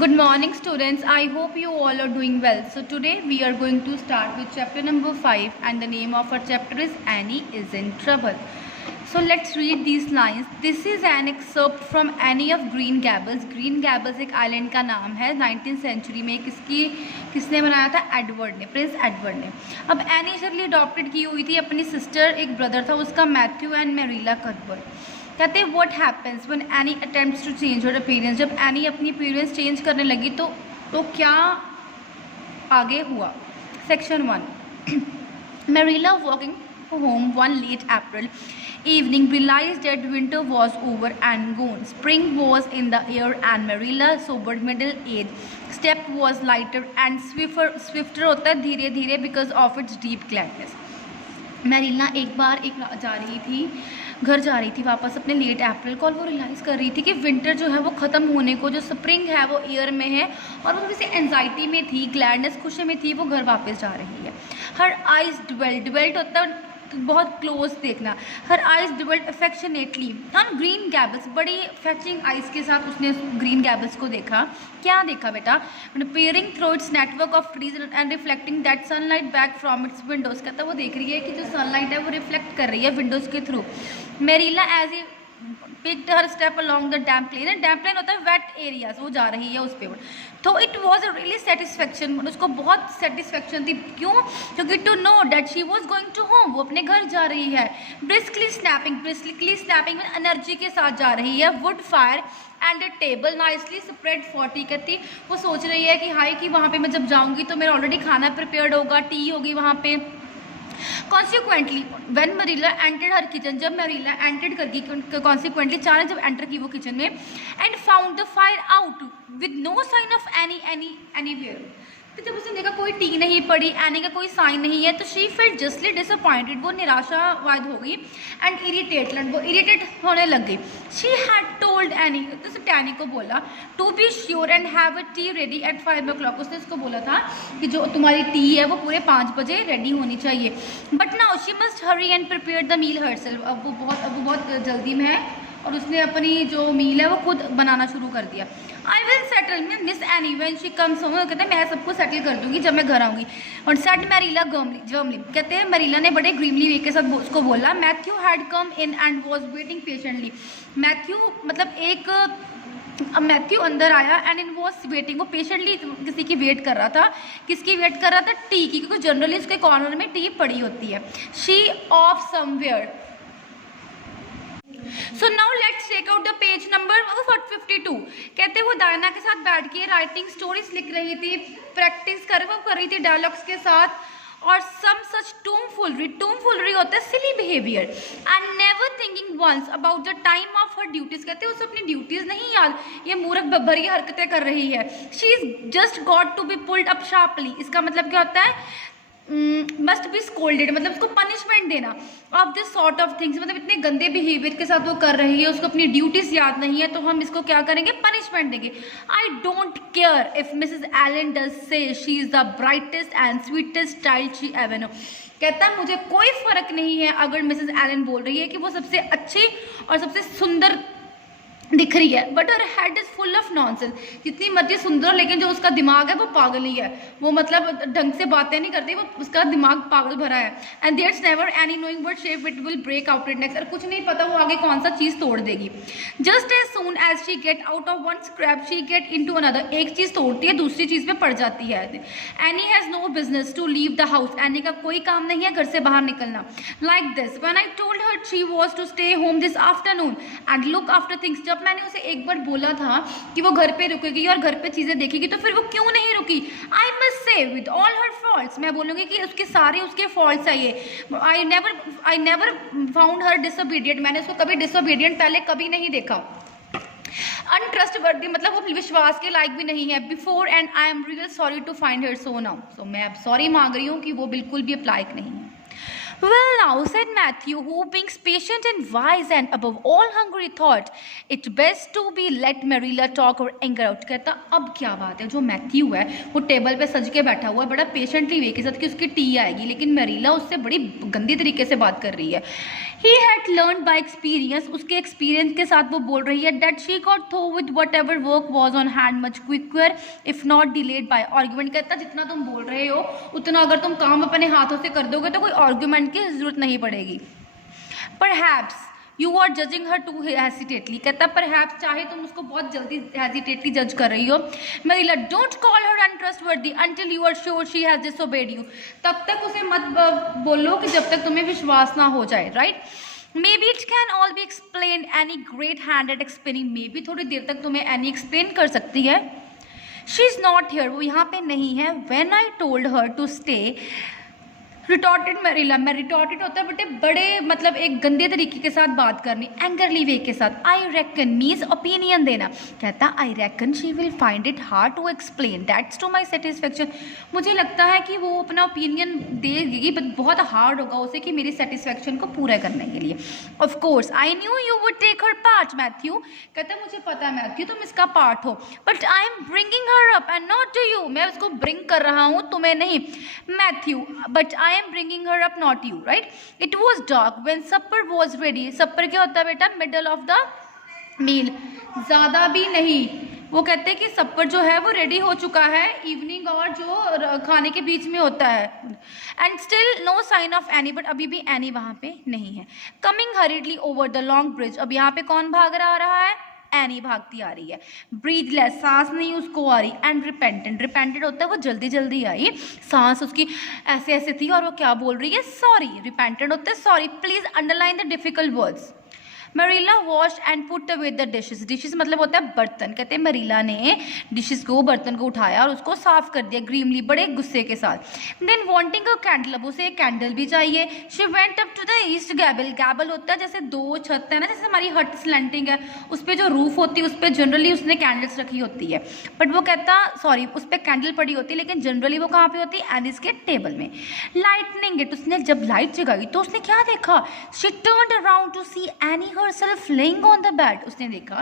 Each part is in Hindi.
Good morning students, I hope you all are doing well. So today we are going to start with chapter number 5 and the name of our chapter is Annie is in Trouble. So let's read these lines. This is an excerpt from Annie of Green Gables. Green Gables एक आइलैंड का नाम है. 19th सेंचुरी में किसने बनाया था? एडवर्ड ने, प्रिंस एडवर्ड ने. अब एनी जर्ली अडॉप्टेड की हुई थी अपनी सिस्टर, एक ब्रदर था उसका मैथ्यू एंड मैरीला कथबर्ट. कहते हैं what happens when Anne attempts to change her appearance. जब एनी अपनी अपीयरेंस चेंज करने लगी तो क्या आगे हुआ. Section 1. Marilla walking home one late April evening realized that winter was over and gone. Spring was in the air and Marilla, sobered middle age, step was lighter and swifter होता है धीरे धीरे because of its deep gladness. मैरीला एक बार घर जा रही थी वापस अपने लेट अप्रैल को, और वो रियलाइज़ कर रही थी कि विंटर जो है वो ख़त्म होने को, जो स्प्रिंग है वो ईयर में है, और वो थोड़ी सी एनजाइटी में थी, ग्लैडनेस खुशी में थी, वो घर वापस जा रही है. हर आइज डिवेल्ट होता है बहुत क्लोज देखना. Her eyes dwelt affectionately on Green Gables. बड़ी फैचिंग आइज के साथ उसने ग्रीन गैबल्स को देखा. क्या देखा बेटा? Pairing through it's network of trees and reflecting that sunlight back from its Windows. कहता वो देख रही है कि जो सनलाइट है वो रिफ्लेक्ट कर रही है विंडोज़ के through. Marilla as a picked her step along the damp plain. Damp plain होता है वेट एरियाज, वो जा रही है उस पर. तो it was a really satisfaction, उसको बहुत सेटिस्फेक्शन थी. क्यों? क्योंकि to know that she was going to home, वो अपने घर जा रही है. ब्रिस्कली स्नैपिंग में एनर्जी के साथ जा रही है. Wood fire and a table nicely spread for T. कहती वो सोच रही है कि हाई कि वहाँ पे मैं जब जाऊँगी तो मेरा ऑलरेडी खाना प्रिपेयर्ड होगा, टी होगी वहाँ पे. Consequently, when Marilla entered her kitchen, जब Marilla entered करगी, consequently अचानक जब एंटर की वो किचन में, and found the fire out with no sign of anywhere. तो जब उसने देखा कोई टी नहीं पड़ी, एनी का कोई साइन नहीं है, तो शी फील जस्टली डिसअपॉइंटेड, वो निराशावाद हो गई. एंड इरिटेटेड, वो इरिटेट होने लग गई. शी हैड टोल्ड एनी, तो उसने टैनी को बोला to be sure and have a tea ready at 5 o'clock. उसने उसको बोला था कि जो तुम्हारी टी है वो पूरे 5 बजे रेडी होनी चाहिए. But now she must hurry and prepare the meal herself. अब वो बहुत जल्दी में है और उसने अपनी जो मील है वो खुद बनाना शुरू कर दिया. I will settle miss any when she comes home. कहते हैं मैं सबको सेटल कर दूंगी जब मैं घर आऊँगी. और सेट मैरीला गर्मली. कहते हैं मैरीला ने बड़े ग्रीमली वे के साथ उसको बोला. Matthew had come in and was waiting patiently. Matthew मतलब मैथ्यू अंदर आया एंड इन वॉज वेटिंग, वो पेशेंटली किसी की वेट कर रहा था. किसकी वेट कर रहा था? टी की, क्योंकि जनरली उसके कॉर्नर में टी पड़ी होती है. She off somewhere. So now let's take out the page number 52. कहते वो डायना के साथ बैठ के राइटिंग स्टोरीज लिख रही थी, प्रैक्टिस कर रही थी डायलॉग्स के साथ. और सम सच टूमफुलरी होता है silly behaviour. And never thinking once about the time of her duties. कहते हैं उसे अपनी ड्यूटीज नहीं याद, ये मूर्ख भरी हरकतें कर रही है. She is just got to be pulled up sharply. इसका मतलब क्या होता है? मस्ट बी स्कोल्डेड, मतलब उसको पनिशमेंट देना. Of this sort of things, मतलब इतने गंदे बिहेवियर के साथ वो कर रही है, उसको अपनी ड्यूटीज याद नहीं है, तो हम इसको क्या करेंगे? पनिशमेंट देंगे. I don't care if Mrs Allan does say she is the brightest and sweetest child she ever know. कहता है मुझे कोई फर्क नहीं है अगर मिसेस एलन बोल रही है कि वो सबसे अच्छी और सबसे सुंदर दिख रही है, but her head is full of nonsense. जितनी मर्जी सुंदर, लेकिन जो उसका दिमाग है वो पागल ही है. वो मतलब ढंग से बातें नहीं करती, वो उसका दिमाग पागल भरा है. And there's never any knowing what shape it will break out it next. और कुछ नहीं पता वो आगे कौन सा चीज़ तोड़ देगी. Just as soon as she get out of one scrap she get into another. एक चीज़ तोड़ती है दूसरी चीज़ पे पड़ जाती है. Annie has no business to leave the house. Annie का कोई काम नहीं है घर से बाहर निकलना. Like this when I told her she was to stay home this afternoon and look after things. जब मैंने उसे एक बार बोला था कि वो घर पे रुकेगी और घर पे चीजें देखेगी, तो फिर वो क्यों नहीं रुकी? I must say with all her faults. मैं बोलूंगी कि उसके सारे उसके फॉल्ट्स है ये. I never found her disobedient. मैंने उसको कभी डिसोबीडियंट पहले कभी नहीं देखा. अनट्रस्टवर्दी, मतलब वो विश्वास के लायक भी नहीं है. Before and I am real sorry to find her so now. So मैं अब सॉरी मांग रही हूँ कि वो बिल्कुल भी अब लायक नहीं है. Well, now, said Matthew, who, being patient and wise and above all hungry, thought it best to be let Marilla talk or anger out. कहता अब क्या बात है, जो मैथ्यू है वो टेबल पे सज के बैठा हुआ है बड़ा पेशेंटली वे के साथ कि उसकी टी आएगी, लेकिन मेरिला उससे बड़ी गंदी तरीके से बात कर रही है. He had learned by experience, उसके एक्सपीरियंस के साथ वो बोल रही है that she got through with whatever work was on hand much quicker if not delayed by argument. कहता जितना तुम बोल रहे हो उतना अगर तुम काम अपने हाथों से कर दोगे तो कोई आर्ग्यूमेंट की जरूरत नहीं पड़ेगी. Perhaps you are judging her too hesitately. कहता perhaps चाहे तुम उसको बहुत जल्दी hesitately जज कर रही हो. Marilla, don't call her untrustworthy until you are sure she has disobeyed you. तब तक उसे मत बोलो कि जब तक तुम्हें विश्वास ना हो जाए, right? Maybe it can all be explained. Any great hand at explaining. Maybe थोड़ी देर तक तुम्हें Annie explain कर सकती है. She is not here. वो यहाँ पे नहीं है. When I told her to stay, retorted Marilla. मैं रिटॉर्टेड होता है बेटे बड़े मतलब एक गंदे तरीके के साथ बात करनी, एंगरली वे के साथ. आई रेकन मीन्स ओपिनियन देना. कहता I reckon she will find it hard to explain that's to my satisfaction. मुझे लगता है कि वो अपना ओपिनियन देगी बट बहुत हार्ड होगा उसे कि मेरी सेटिस्फेक्शन को पूरा करने के लिए. Of course I knew you would take her part Matthew. कहता मुझे पता है मैथ्यू तुम इसका पार्ट हो, but I am bringing her up and not to you. मैं उसको ब्रिंग कर रहा हूँ तुम्हें नहीं. Matthew, but I am bringing her up, not you, right? It was dark when supper was ready. Supper क्या होता है बेटा? Middle of the meal. ज़्यादा भी नहीं. वो कहते हैं कि सप्पर जो है वो रेडी हो चुका है, इवनिंग और जो खाने के बीच में होता है. And still no sign of Annie. But अभी भी एनी वहाँ पे नहीं है. Coming hurriedly over the long bridge. अब यहाँ पे कौन भाग रहा है? एनी भागती आ रही है. ब्रीथलेस, सांस नहीं उसको आ रही. And repentant. रिपेंटेंट होता है वो जल्दी जल्दी आई, सांस उसकी ऐसे ऐसे थी और वो क्या बोल रही है? सॉरी. रिपेंटेंट होता है sorry. Please underline the difficult words. Marilla wash and put away the dishes. Dishes मतलब होता है बर्तन. कहते हैं मरीला ने डिशेस को, बर्तन को उठाया और उसको साफ कर दिया ग्रीमली, बड़े गुस्से के साथ. Then wanting a candle. अब उसे एक कैंडल भी चाहिए. She went up to the east gable. Gable होता है जैसे दो छत है ना, जैसे हमारी हट स्लैंटिंग है, उस पर जो रूफ होती है उस पर जनरली उसने कैंडल्स रखी होती है. बट वो कहता सॉरी उस पर कैंडल पड़ी होती है, लेकिन जनरली वो कहाँ पे होती है? एनिस के टेबल में. Lightning it. उसने जब लाइट जगाई तो उसने क्या देखा? She turned around two see any herself laying on the bed. उसने देखा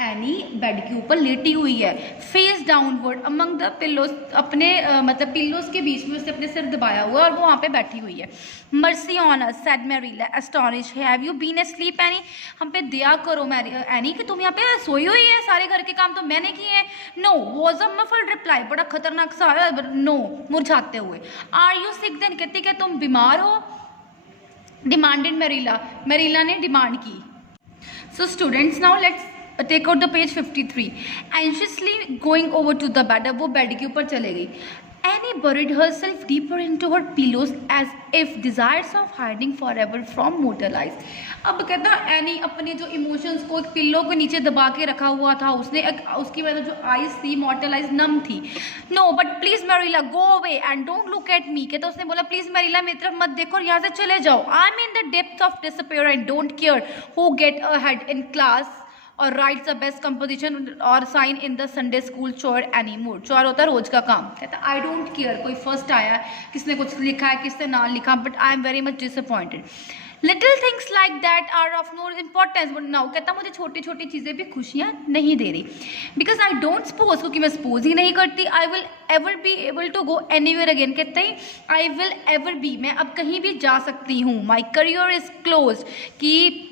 एनी बेड के ऊपर लेटी हुई है, face downward among the pillows. अपने मतलब पिल्लोस के बीच में उसने अपने सिर दबाया हुआ और वो वहाँ पे बैठी हुई है. Mercy on us, said Marilla, astonished. Have you been asleep, Annie? हम पे दया करो एनी कि तुम यहाँ पे सोई हुई है, सारे घर के काम तो मैंने किए हैं. No was a muffled reply. बड़ा खतरनाक सा आया. No मुरझाते हुए. Are you sick then? कहती क्या तुम बीमार हो? Demanded Marilla. Marilla ने डिमांड की. So students, now let's take out the page 53. Anxiously going over to the bed. अब वो बेड के ऊपर चले गई. Annie buried herself deeper into her pillows as if desires of hiding forever from mortal eyes. अब कहता एनी अपने जो इमोशंस को एक पिल्लो के नीचे दबा के रखा हुआ था उसने. उसकी वजह जो आइज थी, मॉर्टल आइज, नम थी. No but please Marilla go away and don't look at me. कहता उसने बोला प्लीज मेरिला मेरी तरफ मत देखो और यहाँ से चले जाओ. I am in the depth of disappear and don't care who get ahead in class or writes the best composition or sign in the Sunday school choir any mood. Choir होता है रोज का काम. कहता आई डोंट केयर कोई फर्स्ट आया, किसने कुछ लिखा है, किसने ना लिखा, but I am very much disappointed. Little things like that are of no importance but now. कहता मुझे छोटी छोटी चीज़ें भी खुशियाँ नहीं दे रही. बिकॉज आई डोंट सपोज, क्योंकि मैं सपोज ही नहीं करती. I will ever be able to go anywhere again. कहते ही आई विल एवर बी, मैं अब कहीं भी जा सकती हूँ. माई करियर इज क्लोज, कि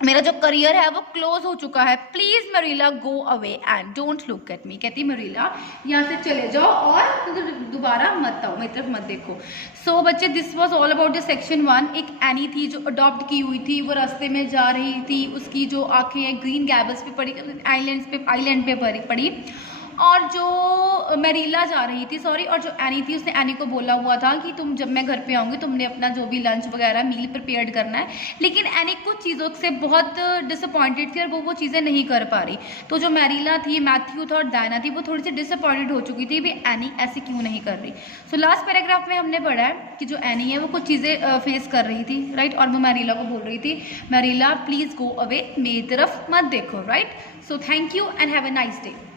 मेरा जो करियर है वो क्लोज हो चुका है. Please Marilla go away and don't look at me. कहती मरीला यहाँ से चले जाओ और दोबारा मत आओ, मेरी तरफ मत देखो. सो बच्चे this was all about the section 1. एक एनी थी जो अडॉप्ट की हुई थी, वो रास्ते में जा रही थी, उसकी जो आंखें ग्रीन गैबल्स पे पड़ी, आइलैंड पे पड़ी. और जो मेरिला जा रही थी सॉरी, और जो एनी थी उसने एनी को बोला हुआ था कि तुम जब मैं घर पे आऊँगी तुमने अपना जो भी लंच वगैरह मील प्रिपेयर करना है. लेकिन एनी कुछ चीज़ों से बहुत डिसअपॉइंटेड थी और वो चीज़ें नहीं कर पा रही. तो जो मेरिला थी, मैथ्यू था और डायना थी, वो थोड़ी सी डिसअपॉइंटेड हो चुकी थी भी एनी ऐसे क्यों नहीं कर रही. सो लास्ट पैराग्राफ में हमने पढ़ा है कि जो एनी है वो कुछ चीज़ें फेस कर रही थी, राइट, और वो मेरिला को बोल रही थी मेरिला प्लीज़ गो अवे, मेरी तरफ मत देखो, right. So thank you and have a nice day.